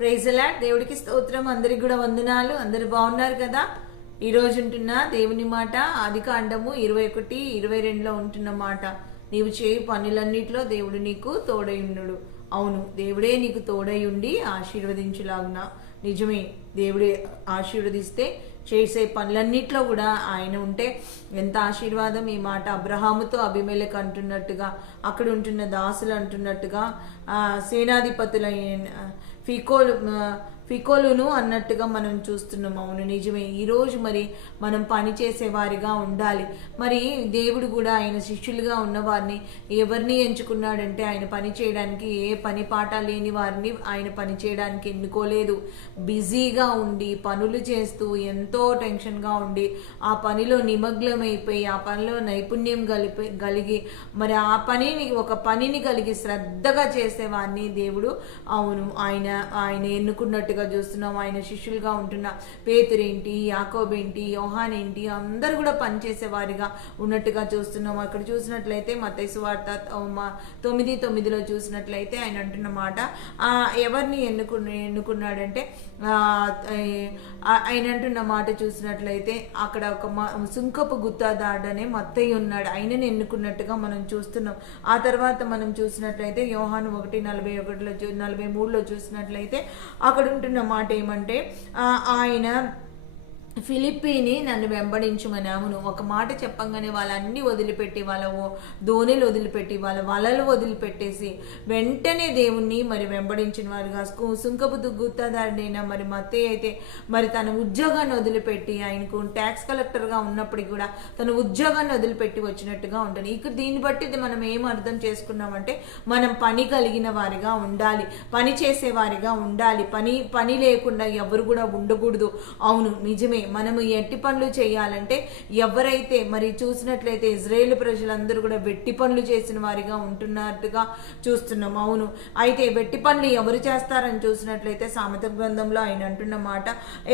Praise lord. దేవుడికి స్తోత్రం. అందరికి కూడా వందనాలు. అందరు బాగున్నారు కదా? ఈ రోజు ఉంటున్న దేవుని మాట ఆదికాండము 21:22లో ఉంటున్న మాట, నీవు చేయు పనులన్నిటిలో దేవుడు నీకు తోడయుండు. అవును, దేవుడే నీకు తోడై ఉండి ఆశీర్వదించులాగున. నిజమే, దేవుడే ఆశీర్వదిస్తే చేసే పనులన్నిట్లో కూడా ఆయన ఉంటే ఎంత ఆశీర్వాదం. ఈ మాట అబ్రహాముతో అబీమెలెకు అంటున్నట్టుగా, అక్కడ ఉంటున్న దాసులు అంటున్నట్టుగా, సేనాధిపతులైన ఫికోలును అన్నట్టుగా మనం చూస్తున్నాం. అవును, నిజమే. ఈరోజు మరి మనం పని చేసేవారిగా ఉండాలి. మరి దేవుడు కూడా ఆయన శిష్యులుగా ఉన్న వారిని ఎవరిని ఎంచుకున్నాడంటే, ఆయన పని చేయడానికి ఏ పని పాట లేని వారిని ఆయన పని చేయడానికి ఎన్నుకోలేదు. బిజీగా ఉండి పనులు చేస్తూ ఎంతో టెన్షన్గా ఉండి ఆ పనిలో నిమగ్నమైపోయి ఆ పనిలో నైపుణ్యం కలిగి మరి ఆ పనిని ఒక పనిని కలిగి శ్రద్ధగా చేసేవారిని దేవుడు అవును ఆయన ఎన్నుకున్నట్టుగా చూస్తున్నాం. ఆయన శిష్యులుగా ఉంటున్న పేతురేంటి, యాకోబేంటి, యోహాన్ ఏంటి, అందరూ కూడా పనిచేసే వారిగా ఉన్నట్టుగా చూస్తున్నాం. అక్కడ చూసినట్లయితే మత్తయి సువార్త 9:9లో చూసినట్లయితే ఆయన అంటున్న మాట, ఎవరిని ఎన్నుకున్నాడంటే ఆయన అంటున్న మాట చూసినట్లయితే అక్కడ ఒక సుంకపు గుత్తాదాడనే మత్తయి ఉన్నాడు, ఆయనని ఎన్నుకున్నట్టుగా మనం చూస్తున్నాం. ఆ తర్వాత మనం చూసినట్లయితే యోహాను 1:41లో 43లో చూసినట్లయితే అక్కడ ఉంటున్న మాట ఏమంటే, ఆయన ఫిలిప్పీని నన్ను వెంబడించమని. అవును, ఒక మాట చెప్పంగానే వాళ్ళన్నీ వదిలిపెట్టి, వాళ్ళ ధోనిలు వదిలిపెట్టి, వాళ్ళ వలలు వదిలిపెట్టేసి వెంటనే దేవుణ్ణి మరి వెంబడించిన వారుగా, సుంకపు గుత్తాదారుడైన మరి మత్తయి అయితే మరి తన ఉద్యోగాన్ని వదిలిపెట్టి, ఆయనకు ట్యాక్స్ కలెక్టర్గా ఉన్నప్పటికీ కూడా తన ఉద్యోగాన్ని వదిలిపెట్టి వచ్చినట్టుగా ఉంటుంది. ఇక దీన్ని బట్టి మనం ఏం అర్థం చేసుకున్నామంటే, మనం పని కలిగిన వారిగా ఉండాలి, పని చేసేవారిగా ఉండాలి. పని లేకుండా ఎవరు కూడా ఉండకూడదు. అవును, నిజమే. మనము ఎట్టి పనులు చేయాలంటే, ఎవరైతే మరి చూసినట్లయితే ఇజ్రాయేల్ ప్రజలందరూ కూడా వెట్టి పనులు చేసిన వారిగా ఉంటున్నట్టుగా చూస్తున్నాం. అవును, అయితే వెట్టి పనులు ఎవరు చేస్తారని చూసినట్లయితే సామెత గ్రంథంలో ఆయన అంటున్న మాట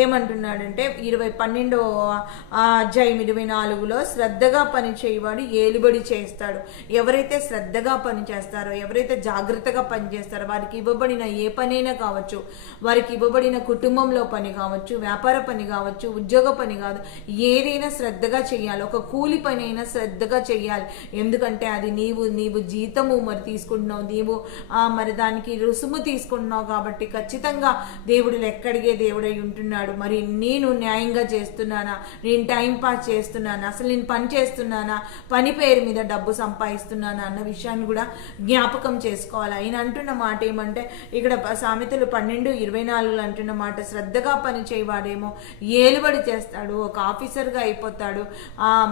ఏమంటున్నాడంటే, 12:24లో శ్రద్ధగా పని చేయవాడు ఏలుబడి చేస్తాడు. ఎవరైతే శ్రద్ధగా పని చేస్తారో, ఎవరైతే జాగ్రత్తగా పని చేస్తారో, వారికి ఇవ్వబడిన ఏ పనైనా కావచ్చు, వారికి ఇవ్వబడిన కుటుంబంలో పని కావచ్చు, వ్యాపార పని కావచ్చు, ఉద్యోగ పని కాదు, ఏదైనా శ్రద్ధగా చేయాలి. ఒక కూలి పని అయినా శ్రద్ధగా చేయాలి. ఎందుకంటే అది నీవు జీతము మరి తీసుకుంటున్నావు, నీవు మరి దానికి రుసుము తీసుకుంటున్నావు. కాబట్టి ఖచ్చితంగా దేవుడు లెక్కడిగే దేవుడై ఉంటున్నాడు. మరి నేను న్యాయంగా చేస్తున్నానా, నేను టైం పాస్ చేస్తున్నానా, అసలు నేను పని చేస్తున్నానా, పని పేరు మీద డబ్బు సంపాదిస్తున్నానా అన్న విషయాన్ని కూడా జ్ఞాపకం చేసుకోవాలి. ఆయన అంటున్న మాట ఏమంటే, ఇక్కడ సామెతలు 12:24 అంటున్న మాట, శ్రద్ధగా పని చేయవాడేమో ఏలుబడి చేస్తాడు, ఒక ఆఫీసర్గా అయిపోతాడు,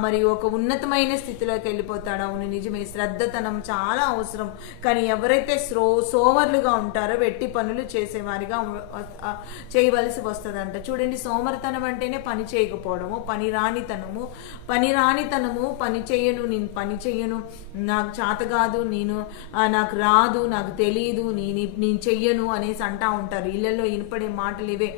మరి ఒక ఉన్నతమైన స్థితిలోకి వెళ్ళిపోతాడు. అవును, నిజమే. శ్రద్ధతనం చాలా అవసరం. కానీ ఎవరైతే సోమరులుగా ఉంటారో వెట్టి పనులు చేసేవారిగా చేయవలసి వస్తుందంట. చూడండి, సోమరితనం అంటేనే పని చేయకపోవడము, పని రానితనము, పని చెయ్యను, నాకు చేత కాదు, నాకు రాదు, నాకు తెలియదు, నేను చెయ్యను అనేసి అంటా ఉంటారు. ఇళ్లలో వినపడే మాటలు ఇవే.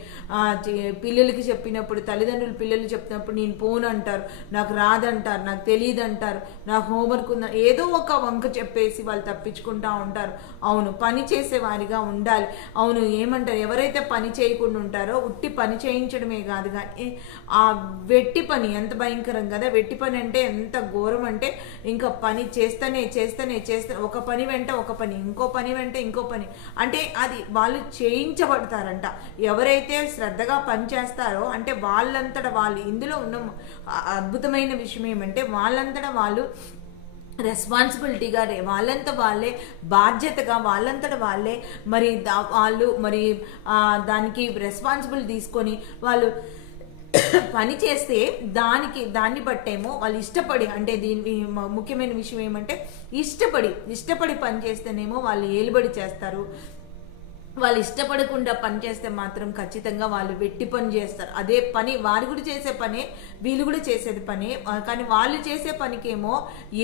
పిల్లలకి చెప్పినప్పుడు, తల్లిదండ్రులు పిల్లలు చెప్పినప్పుడు నేను పోను అంటారు, నాకు రాదంటారు, నాకు తెలియదు అంటారు, నాకు హోంవర్క్ ఉందా, ఏదో ఒక వంక చెప్పేసి వాళ్ళు తప్పించుకుంటా ఉంటారు. అవును, పని చేసే వారిగా ఉండాలి. అవును, ఏమంటారు, ఎవరైతే పని చేయకుండా ఉంటారో ఉట్టి పని చేయించడమే కాదు కానీ ఆ వెట్టి పని ఎంత భయంకరం కదా. వెట్టి పని అంటే ఎంత ఘోరం అంటే, ఇంకా పని చేస్తూనే ఒక పని వెంట ఒక పని, ఇంకో పని వెంట ఇంకో పని, అంటే అది వాళ్ళు చేయించబడతారంట. ఎవరైతే శ్రద్ధగా పని చేస్తారో అంటే వాళ్ళంతటా వాళ్ళు, ఇందులో ఉన్న అద్భుతమైన విషయం ఏమంటే, వాళ్ళంతటా వాళ్ళు రెస్పాన్సిబిలిటీగా, వాళ్ళంతా వాళ్ళే బాధ్యతగా, వాళ్ళంతటా వాళ్ళే మరి వాళ్ళు మరి దానికి రెస్పాన్సిబిలిటీ తీసుకొని వాళ్ళు పని చేస్తే దాన్ని బట్టేమో వాళ్ళు ఇష్టపడి, అంటే దీని ముఖ్యమైన విషయం ఏమంటే, ఇష్టపడి పని చేస్తేనేమో వాళ్ళు ఏలుబడి చేస్తారు. వాళ్ళు ఇష్టపడకుండా పని చేస్తే మాత్రం ఖచ్చితంగా వాళ్ళు వెట్టి పని చేస్తారు. అదే పని వారు కూడా చేసే పనే, వీళ్ళు కూడా చేసేది పనే. కానీ వాళ్ళు చేసే పనికేమో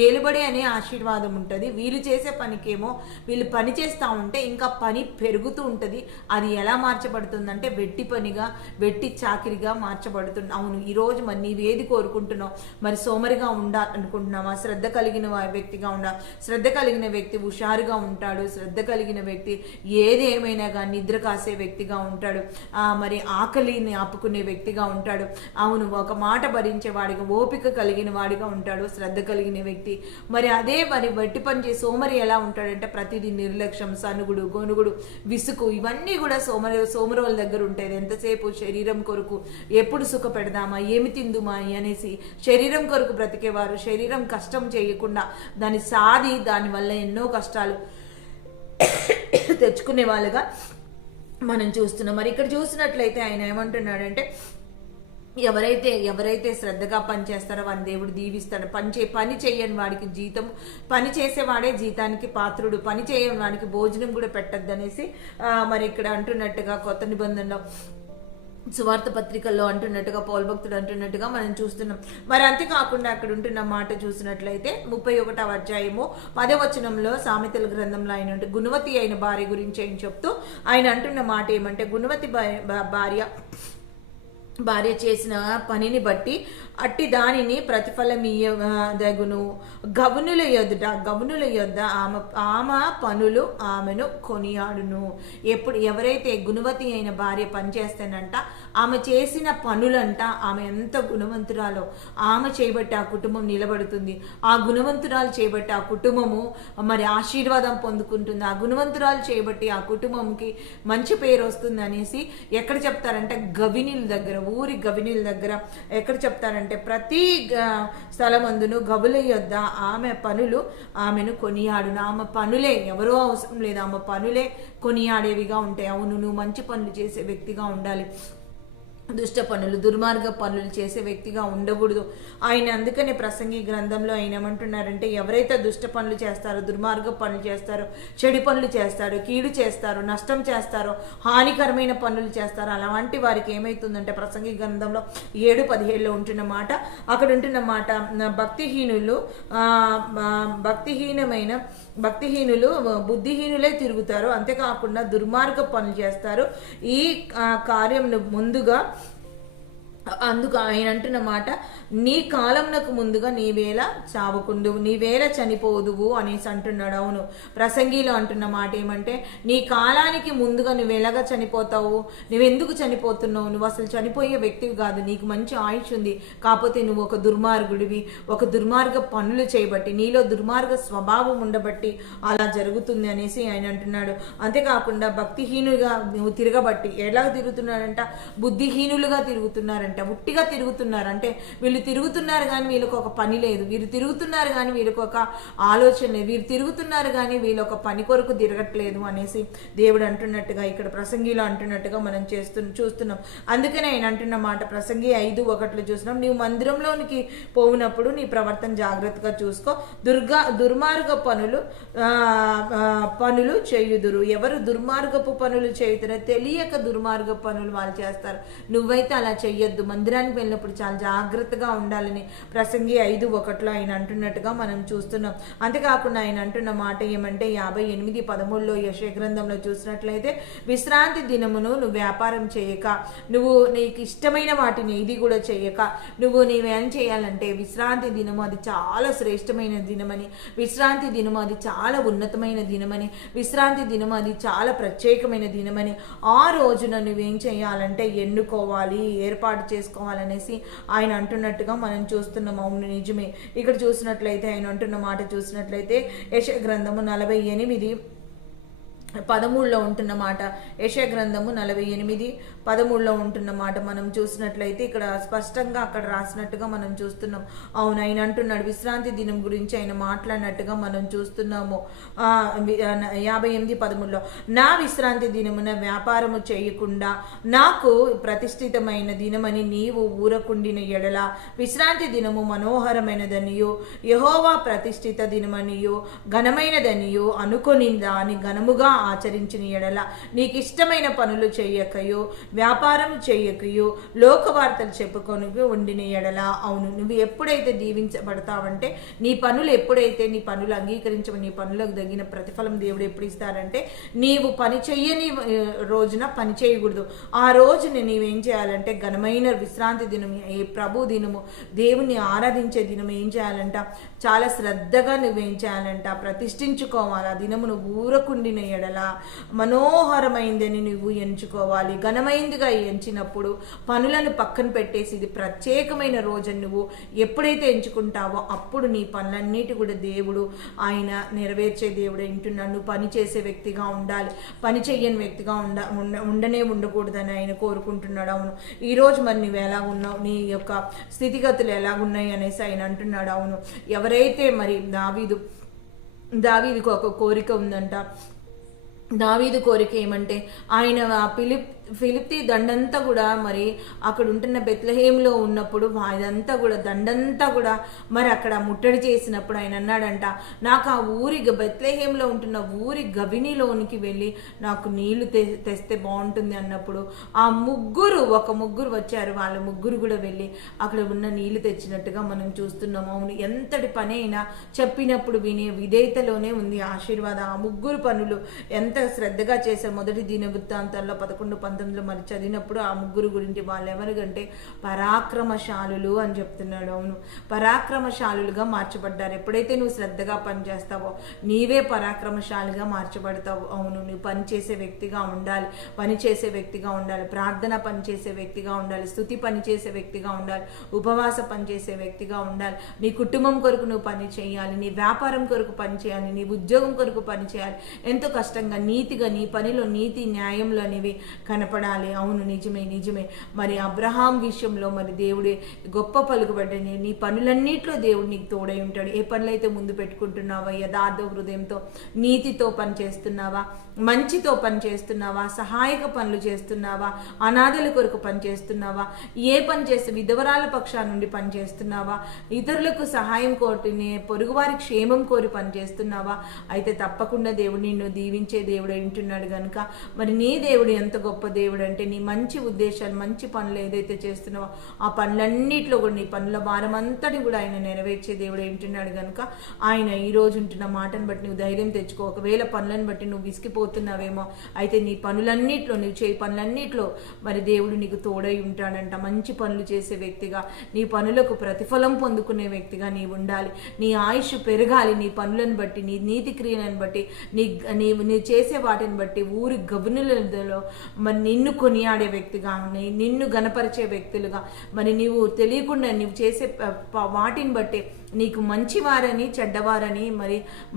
ఏలుబడి అనే ఆశీర్వాదం ఉంటుంది, వీళ్ళు చేసే పనికేమో వీళ్ళు పని చేస్తూ ఉంటే ఇంకా పని పెరుగుతూ ఉంటుంది. అది ఎలా మార్చబడుతుందంటే వెట్టి పనిగా, వెట్టి చాకిరిగా మార్చబడుతుంది. అవును, ఈరోజు మరి నీవేది కోరుకుంటున్నావు? మరి సోమరిగా ఉండాలనుకుంటున్నావా? శ్రద్ధ కలిగిన వ్యక్తిగా ఉండాలి. శ్రద్ధ కలిగిన వ్యక్తి హుషారుగా ఉంటాడు. శ్రద్ధ కలిగిన వ్యక్తి ఏది ఏమైనా అయినా కానీ నిద్ర కాసే వ్యక్తిగా ఉంటాడు, మరి ఆకలిని ఆపుకునే వ్యక్తిగా ఉంటాడు. అవును, ఒక మాట భరించేవాడిగా, ఓపిక కలిగిన వాడిగా ఉంటాడు, శ్రద్ధ కలిగిన వ్యక్తి. మరి అదే మరి బట్టి పని చేసి సోమరి ఎలా ఉంటాడంటే ప్రతిదీ నిర్లక్ష్యం, సనుగుడు, గొనుగుడు, విసుగు, ఇవన్నీ కూడా సోమరుల దగ్గర ఉంటాయి. ఎంతసేపు శరీరం కొరకు ఎప్పుడు సుఖ పెడదామా, ఏమి తిందుమా అనేసి శరీరం కొరకు బ్రతికేవారు, శరీరం కష్టం చేయకుండా దాన్ని సాది దానివల్ల ఎన్నో కష్టాలు తెచ్చుకునే వాళ్ళుగా మనం చూస్తున్నాం. మరి ఇక్కడ చూసినట్లయితే ఆయన ఏమంటున్నాడంటే ఎవరైతే శ్రద్ధగా పని చేస్తారో వారిని దేవుడు దీవిస్తాడు. పని చేయని వాడికి జీతం, పని చేసేవాడే జీతానికి పాత్రుడు, పని చేయని వాడికి భోజనం కూడా పెట్టద్దు అనేసి మరి ఇక్కడ అంటున్నట్టుగా కొత్త నిబంధనలో సువార్త పత్రికల్లో అంటున్నట్టుగా పౌలు భక్తుడు అంటున్నట్టుగా మనం చూస్తున్నాం. మరి అంతేకాకుండా అక్కడ ఉంటున్న మాట చూసినట్లయితే 31వ అధ్యాయము 10వ వచనంలో సామెతల గ్రంథంలో ఆయన గుణవతి అయిన భార్య గురించి ఆయన చెప్తూ ఆయన అంటున్న మాట ఏమంటే, గుణవతి భార్య చేసిన పనిని బట్టి అట్టి దానిని ప్రతిఫలమీయదగును. గవనుల యొద్ద ఆమె పనులు ఆమెను కొనియాడును. ఎవరైతే గుణవతి అయిన భార్య పనిచేస్తేనంట ఆమె చేసిన పనులంట, ఆమె ఎంత గుణవంతురాలో ఆమె చేయబట్టి ఆ కుటుంబం నిలబడుతుంది. ఆ గుణవంతురాలు చేయబట్టి ఆ కుటుంబము మరి ఆశీర్వాదం పొందుకుంటుంది. ఆ గుణవంతురాలు చేయబట్టి ఆ కుటుంబంకి మంచి పేరు వస్తుంది అనేసి ఎక్కడ చెప్తారంటే ఊరి గవినీల దగ్గర ఎక్కడ చెప్తారంటే ప్రతి స్థలమందును గవుల యొద్ద ఆమె పనులు ఆమెను కొనియాడును. ఆమె పనులే, ఎవరో అవసరం లేదు, ఆమె పనులే కొనియాడేవిగా ఉంటాయి. అవును, నువ్వు మంచి పనులు చేసే వ్యక్తిగా ఉండాలి, దుష్ట పనులు, దుర్మార్గ పనులు చేసే వ్యక్తిగా ఉండకూడదు. ఆయన అందుకనే ప్రసంగి గ్రంథంలో ఆయన ఏమంటున్నారంటే, ఎవరైతే దుష్ట పనులు చేస్తారో, దుర్మార్గ పనులు చేస్తారో, చెడు పనులు చేస్తారో, కీడు చేస్తారో, నష్టం చేస్తారో, హానికరమైన పనులు చేస్తారో, అలాంటి వారికి ఏమవుతుందంటే ప్రసంగి గ్రంథంలో 7:17 ఉంటున్న మాట, అక్కడ ఉంటున్న మాట, భక్తిహీనులు బుద్ధిహీనులే తిరుగుతారు, అంతేకాకుండా దుర్మార్గ పనులు చేస్తారు. ఈ కార్యంను ముందుగా అందుకు ఆయన అంటున్న మాట, నీ కాలంనకు ముందుగా నీవేళ చావకుందువు, నీవేళ చనిపోదువు అనేసి అంటున్నాడు. అవును, ప్రసంగిలో అంటున్న మాట ఏమంటే, నీ కాలానికి ముందుగా నువ్వు ఎలాగా చనిపోతావు, నువ్వెందుకు చనిపోతున్నావు, నువ్వు అసలు చనిపోయే వ్యక్తివి కాదు, నీకు మంచి ఆయుష్ ఉంది, కాకపోతే నువ్వు ఒక దుర్మార్గుడివి, ఒక దుర్మార్గ పనులు చేయబట్టి, నీలో దుర్మార్గ స్వభావం ఉండబట్టి అలా జరుగుతుంది అనేసి ఆయన అంటున్నాడు. అంతేకాకుండా భక్తిహీనుగా నువ్వు తిరగబట్టి ఎలా తిరుగుతున్నాడంట, బుద్ధిహీనులుగా తిరుగుతున్నారంట, ఉట్టిగా తిరుగుతున్నారంటే వీళ్ళు తిరుగుతున్నారు కానీ వీళ్ళకి ఒక పని లేదు, వీరు తిరుగుతున్నారు కానీ వీళ్ళకి ఒక ఆలోచన లేదు, వీరు తిరుగుతున్నారు కానీ వీళ్ళు ఒక పని కొరకు తిరగట్లేదు అనేసి దేవుడు అంటున్నట్టుగా ఇక్కడ ప్రసంగిలో అంటున్నట్టుగా మనం చూస్తున్నాం. అందుకనే ఆయన అంటున్న మాట ప్రసంగి 5:1 చూస్తున్నాం, నీవు మందిరంలోనికి పోయినప్పుడు నీ ప్రవర్తన జాగ్రత్తగా చూసుకో, దుర్మార్గ పనులు చేయుదురు. ఎవరు దుర్మార్గపు పనులు చేయుతారో తెలియక దుర్మార్గ పనులు వాళ్ళు చేస్తారు. నువ్వైతే అలా చెయ్యొద్దు, మందిరానికి వెళ్ళినప్పుడు చాలా జాగ్రత్తగా ఉండాలని ప్రసంగి 5:1 ఆయన అంటున్నట్టుగా మనం చూస్తున్నాం. అంతేకాకుండా ఆయన అంటున్న మాట ఏమంటే 58:13 యెషయా గ్రంథంలో చూసినట్లయితే, విశ్రాంతి దినమును నువ్వు వ్యాపారం చేయక, నువ్వు నీకు ఇష్టమైన వాటిని ఇది కూడా చేయక, నీవేం చేయాలంటే విశ్రాంతి దినము అది చాలా శ్రేష్టమైన దినమని, విశ్రాంతి దినము అది చాలా ఉన్నతమైన దినమని, విశ్రాంతి దినము అది చాలా ప్రత్యేకమైన దినమని, ఆ రోజున నువ్వేం చేయాలంటే ఎన్నుకోవాలి, ఏర్పాటు చేసుకోవాలనేసి ఆయన అంటున్నట్టుగా మనం చూస్తున్నాం. అవును, నిజమే. ఇక్కడ చూసినట్లయితే ఆయన అంటున్న మాట చూసినట్లయితే యెషయా గ్రంథము 48:13 ఉంటున్న మాట, యెషయా గ్రంథము 48:13 ఉంటున్న మాట మనం చూసినట్లయితే ఇక్కడ స్పష్టంగా అక్కడ రాసినట్టుగా మనం చూస్తున్నాం. అవును, ఆయన అంటున్నాడు విశ్రాంతి దినం గురించి ఆయన మాట్లాడినట్టుగా మనం చూస్తున్నాము. 58:13 నా విశ్రాంతి దినమున వ్యాపారము చేయకుండా నాకు ప్రతిష్ఠితమైన దినమని నీవు ఊరకుండిన ఎడల, విశ్రాంతి దినము మనోహరమైనదనియు యెహోవా ప్రతిష్ఠిత దినమనియు ఘనమైనదనియు అనుకొని దాని ఘనముగా ఆచరించిన ఎడల, నీకు ఇష్టమైన పనులు చేయకయో, వ్యాపారం చేయకయో, లోకవార్తలు చెప్పుకొని ఉండిన ఎడల. అవును, నువ్వు ఎప్పుడైతే దీవించబడతావంటే, నీ పనులు అంగీకరించవు, నీ పనులకు తగిన ప్రతిఫలం దేవుడు ఎప్పుడు ఇస్తాడంటే, నీవు పని చెయ్యని రోజున పని చేయకూడదు. ఆ రోజుని నీవేం చేయాలంటే ఘనమైన విశ్రాంతి దినం, ఏ ప్రభు దినము, దేవుని ఆరాధించే దినం ఏం చేయాలంట, చాలా శ్రద్ధగా నువ్వేం చేయాలంట ప్రతిష్ఠించుకోవాలి. ఆ దినము నువ్వు ఊరకుండిన ఎడల ఎడల మనోహరమైందని నువ్వు ఎంచుకోవాలి. ఘనమైందిగా ఎంచినప్పుడు పనులను పక్కన పెట్టేసి ఇది ప్రత్యేకమైన రోజు నువ్వు ఎప్పుడైతే ఎంచుకుంటావో అప్పుడు నీ పనులన్నిటి కూడా దేవుడు ఆయన నెరవేర్చే దేవుడు వింటున్నాడు. నువ్వు పని చేసే వ్యక్తిగా ఉండాలి, పని చెయ్యని వ్యక్తిగా ఉండకూడదని ఆయన కోరుకుంటున్నాడు. అవును, ఈరోజు మరి నువ్వు ఎలా ఉన్నావు, నీ యొక్క స్థితిగతులు ఎలా ఉన్నాయి అనేసి ఆయన అంటున్నాడు. అవును, ఎవరైతే మరి దావీదుకు ఒక కోరిక ఉందంట. దావీదు కోరిక ఏమంటే ఆయన ఫిలిప్తి దండంతా కూడా మరి అక్కడ ఉంటున్న బెత్లెహేంలో ఉన్నప్పుడు అదంతా కూడా దండంతా కూడా మరి అక్కడ ముట్టడి చేసినప్పుడు ఆయన అన్నాడంట, నాకు ఆ ఊరి బెత్లెహేంలో ఉంటున్న ఊరి గవినిలోనికి వెళ్ళి నాకు నీళ్లు తెస్తే బాగుంటుంది అన్నప్పుడు ఆ ఒక ముగ్గురు వచ్చారు. వాళ్ళ ముగ్గురు కూడా వెళ్ళి అక్కడ ఉన్న నీళ్లు తెచ్చినట్టుగా మనం చూస్తున్నాము. అవును, ఎంతటి పని అయినా చెప్పినప్పుడు వినే విధేయతలోనే ఉంది ఆశీర్వాదం. ఆ ముగ్గురు పనులు ఎంత శ్రద్ధగా చేశారు. మొదటి దినవృత్తాంతాల్లో 11-19 మరి చదివినప్పుడు ఆ ముగ్గురు గురించి వాళ్ళు ఎవరికంటే పరాక్రమశాలులు అని చెప్తున్నాడు. అవును, పరాక్రమశాలులుగా మార్చబడ్డారు. ఎప్పుడైతే నువ్వు శ్రద్ధగా పనిచేస్తావో నీవే పరాక్రమశాలిగా మార్చబడతావు. అవును, నువ్వు పనిచేసే వ్యక్తిగా ఉండాలి, పనిచేసే వ్యక్తిగా ఉండాలి, ప్రార్థన పనిచేసే వ్యక్తిగా ఉండాలి, స్తుతి పనిచేసే వ్యక్తిగా ఉండాలి, ఉపవాస పనిచేసే వ్యక్తిగా ఉండాలి. నీ కుటుంబం కొరకు నువ్వు పని చేయాలి, నీ వ్యాపారం కొరకు పని చేయాలి, నీ ఉద్యోగం కొరకు పని చేయాలి. ఎంతో కష్టంగా నీతిగా నీ పనిలో నీతి న్యాయంలో అనేవి కనపడాలి. అవును, నిజమే. మరి అబ్రహాం విషయంలో మరి దేవుడే గొప్ప పలుకుబడ్డని నీ పనులన్నిట్లో దేవుడు నీకు తోడై ఉంటాడు. ఏ పనులైతే ముందు పెట్టుకుంటున్నావా, యథార్థ హృదయంతో నీతితో పని చేస్తున్నావా, మంచితో పని చేస్తున్నావా, సహాయక పనులు చేస్తున్నావా, అనాథల కొరకు పని చేస్తున్నావా, ఏ పని చేస్తే విధవరాల పక్షాల నుండి పని చేస్తున్నావా, ఇతరులకు సహాయం కోరిని పొరుగువారి క్షేమం కోరి పని చేస్తున్నావా, అయితే తప్పకుండా దేవుడు నిన్ను దీవించే దేవుడు వింటున్నాడు కనుక మరి నీ దేవుడు ఎంత గొప్ప దేవుడు అంటే నీ మంచి ఉద్దేశాలు మంచి పనులు ఏదైతే చేస్తున్నావో ఆ పనులన్నిట్లో కూడా నీ పనుల భారం అంతటి కూడా ఆయన నెరవేర్చే దేవుడు వింటున్నాడు కనుక ఆయన ఈ రోజు ఉంటున్న మాటను బట్టి నువ్వు ధైర్యం తెచ్చుకో. ఒకవేళ పనులను బట్టి నువ్వు విసిగిపోతున్నావేమో, అయితే నీ పనులన్నిట్లో నువ్వు చేయి పనులన్నిట్లో మరి దేవుడు నీకు తోడై ఉంటాడంట. మంచి పనులు చేసే వ్యక్తిగా, నీ పనులకు ప్రతిఫలం పొందుకునే వ్యక్తిగా నీవు ఉండాలి. నీ ఆయుష్ పెరగాలి నీ పనులను బట్టి, నీ నీతి క్రియలను బట్టి, నీ చేసే వాటిని బట్టి ఊరి గవర్నర్లలో మరి నిన్ను కొనియాడే వ్యక్తిగా, నిన్ను గణపరిచే వ్యక్తులుగా, మరి నీవు తెలియకుండా నీవు చేసే వాటిని బట్టి నీకు మంచివారని చెడ్డవారని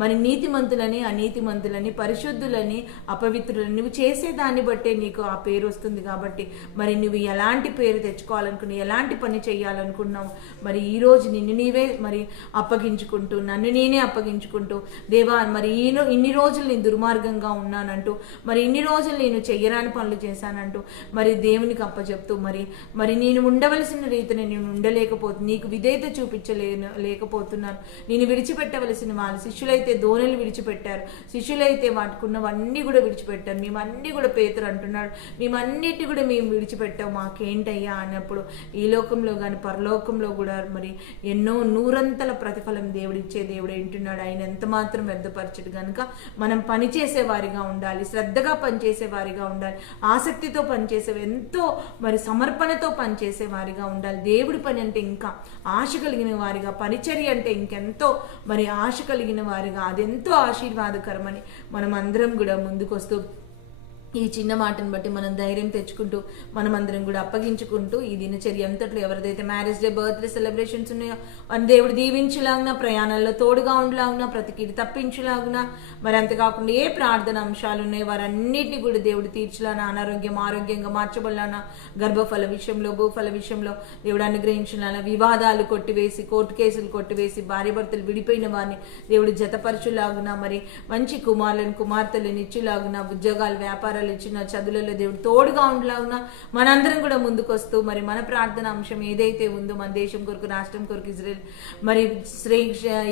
మరి నీతిమంతులని అనీతిమంతులని పరిశుద్ధులని అపవిత్రులని నువ్వు చేసే దాన్ని బట్టే నీకు ఆ పేరు వస్తుంది. కాబట్టి మరి నువ్వు ఎలాంటి పేరు తెచ్చుకోవాలనుకున్నావు, ఎలాంటి పని చేయాలనుకున్నావు, మరి ఈరోజు నిన్ను నీవే మరి అప్పగించుకుంటూ నన్ను నేనే అప్పగించుకుంటూ దేవా మరి ఇన్ని రోజులు నేను దుర్మార్గంగా ఉన్నానంటూ, మరి ఇన్ని రోజులు నేను చెయ్యరాని పనులు చేశానంటూ మరి దేవునికి అప్పచెప్తూ మరి నేను ఉండవలసిన రీతిని నేను నీకు విధేయత లేకపోతున్నాను. నేను విడిచిపెట్టవలసిన వాళ్ళు శిష్యులైతే దోణులు విడిచిపెట్టారు, శిష్యులైతే వాటికున్నవన్నీ కూడా విడిచిపెట్టారు. మేమన్నీ కూడా పేతురు అంటున్నాడు, మేమన్నిటి కూడా మేము విడిచిపెట్టాం, మాకేంటయ్యా అన్నప్పుడు ఈ లోకంలో కానీ పరలోకంలో కూడా మరి ఎన్నో నూరంతల ప్రతిఫలం దేవుడిచ్చే దేవుడు వింటున్నాడు. ఆయన ఎంత మాత్రం వ్యర్థపరచడు కనుక మనం పనిచేసే వారిగా ఉండాలి, శ్రద్ధగా పనిచేసే వారిగా ఉండాలి, ఆసక్తితో పనిచేసే ఎంతో మరి సమర్పణతో పనిచేసే వారిగా ఉండాలి. దేవుడి పని అంటే ఇంకా ఆశ కలిగిన వారిగా, పరిచర్య అంటే ఇంకెంతో మరి ఆశ కలిగిన వారిగా, అదెంతో ఆశీర్వాదకరమని మనం అందరం కూడా ముందుకొస్తూ ఈ చిన్న మాటను బట్టి మనం ధైర్యం తెచ్చుకుంటూ మనం అందరం కూడా అప్పగించుకుంటూ ఈ దినచర్య అంతట్లో ఎవరిదైతే మ్యారేజ్ డే బర్త్డే సెలబ్రేషన్స్ ఉన్నాయో వారిని దేవుడు దీవించులాగునా, ప్రయాణాల్లో తోడుగా ఉండలాగునా, ప్రతికీడి తప్పించులాగునా, మరి అంతేకాకుండా ఏ ప్రార్థన అంశాలు ఉన్నాయో వారన్నిటిని కూడా దేవుడు తీర్చులానా, ఆరోగ్యంగా మార్చబడలానా, గర్భఫల విషయంలో భూఫల విషయంలో దేవుడు అనుగ్రహించులానా, వివాదాలు కొట్టివేసి కోర్టు కేసులు కొట్టివేసి భార్య భర్తలు విడిపోయిన వారిని దేవుడు జతపరచులాగునా, మరి మంచి కుమార్తెలను ఇచ్చులాగునా, ఉద్యోగాలు వ్యాపారాలు ఇచ్చిన చదువులలో దేవుడు తోడుగా ఉండలాగునా మనందరం కూడా ముందుకొస్తూ మరి మన ప్రార్థన అంశం ఏదైతే ఉందో మన దేశం కొరకు, రాష్ట్రం కొరకు, ఇజ్రాయెల్ మరి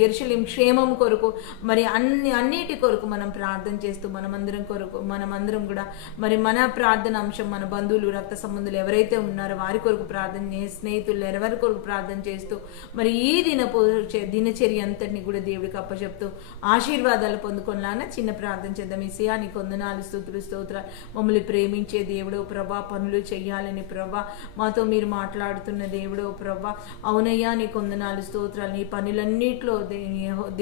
యెరూషలేం క్షేమం కొరకు మరి అన్నిటి కొరకు మనం ప్రార్థన చేస్తూ మనమందరం కూడా మరి మన ప్రార్థన అంశం మన బంధువులు రక్త సంబంధులు ఎవరైతే ఉన్నారో వారి కొరకు ప్రార్థన, స్నేహితులు ఎవరి కొరకు ప్రార్థన చేస్తూ మరి ఈ దినచర్య అంతటిని కూడా దేవుడికి అప్పచెప్తూ ఆశీర్వాదాలు పొందుకోవాలన్నా చిన్న ప్రార్థన చేద్దాం. ఈసయ్యా నీకు వందనాలు, స్తుతులు, స్తోత్రాలు. మమ్మల్ని ప్రేమించే దేవుడో ప్రభా, పనులు చెయ్యాలని ప్రభా మాతో మీరు మాట్లాడుతున్న దేవుడో ప్రభా. అవునయ్యా, నీ కొందనాలు స్తోత్రాలు. నీ పనులన్నిట్లో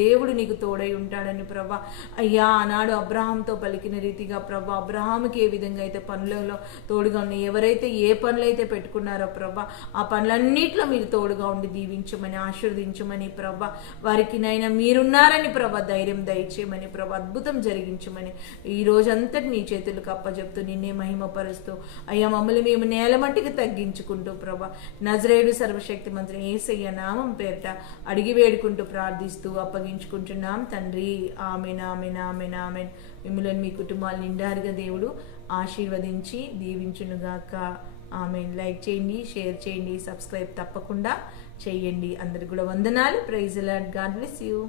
దేవుడు నీకు తోడై ఉంటాడని ప్రభా. అయ్యా, ఆనాడు అబ్రహాంతో పలికిన రీతిగా ప్రభా, అబ్రహాంకి ఏ విధంగా అయితే పనులలో తోడుగా ఉన్నాయి, ఎవరైతే ఏ పనులైతే పెట్టుకున్నారో ప్రభా, ఆ పనులన్నిట్లో మీరు తోడుగా ఉండి దీవించమని, ఆశీర్వదించమని ప్రభా. వారికి నైనా మీరున్నారని ప్రభా ధైర్యం దయచేయమని ప్రభా, అద్భుతం జరిగించమని ఈ రోజంతటి నీ చేతులకు అప్పచెప్తూ నిన్నే మహిమపరుస్తూ అయ్యా మమ్మల్ని మేము నేల మట్టికి తగ్గించుకుంటూ ప్రభా నజరేయుడు సర్వశక్తి మంత్రి యేసయ్య నామం పేరిట అడిగి వేడుకుంటూ ప్రార్థిస్తూ అప్పగించుకుంటున్నాం తండ్రి. Amen, amen, amen, amen. మిమ్మల్ని మీ కుటుంబాలు నిండారుగా దేవుడు ఆశీర్వదించి దీవించునుగాక. ఆమెన్. లైక్ చేయండి, షేర్ చేయండి, సబ్స్క్రైబ్ తప్పకుండా చేయండి. అందరికి కూడా వందనాలు. Praise the Lord. God bless you.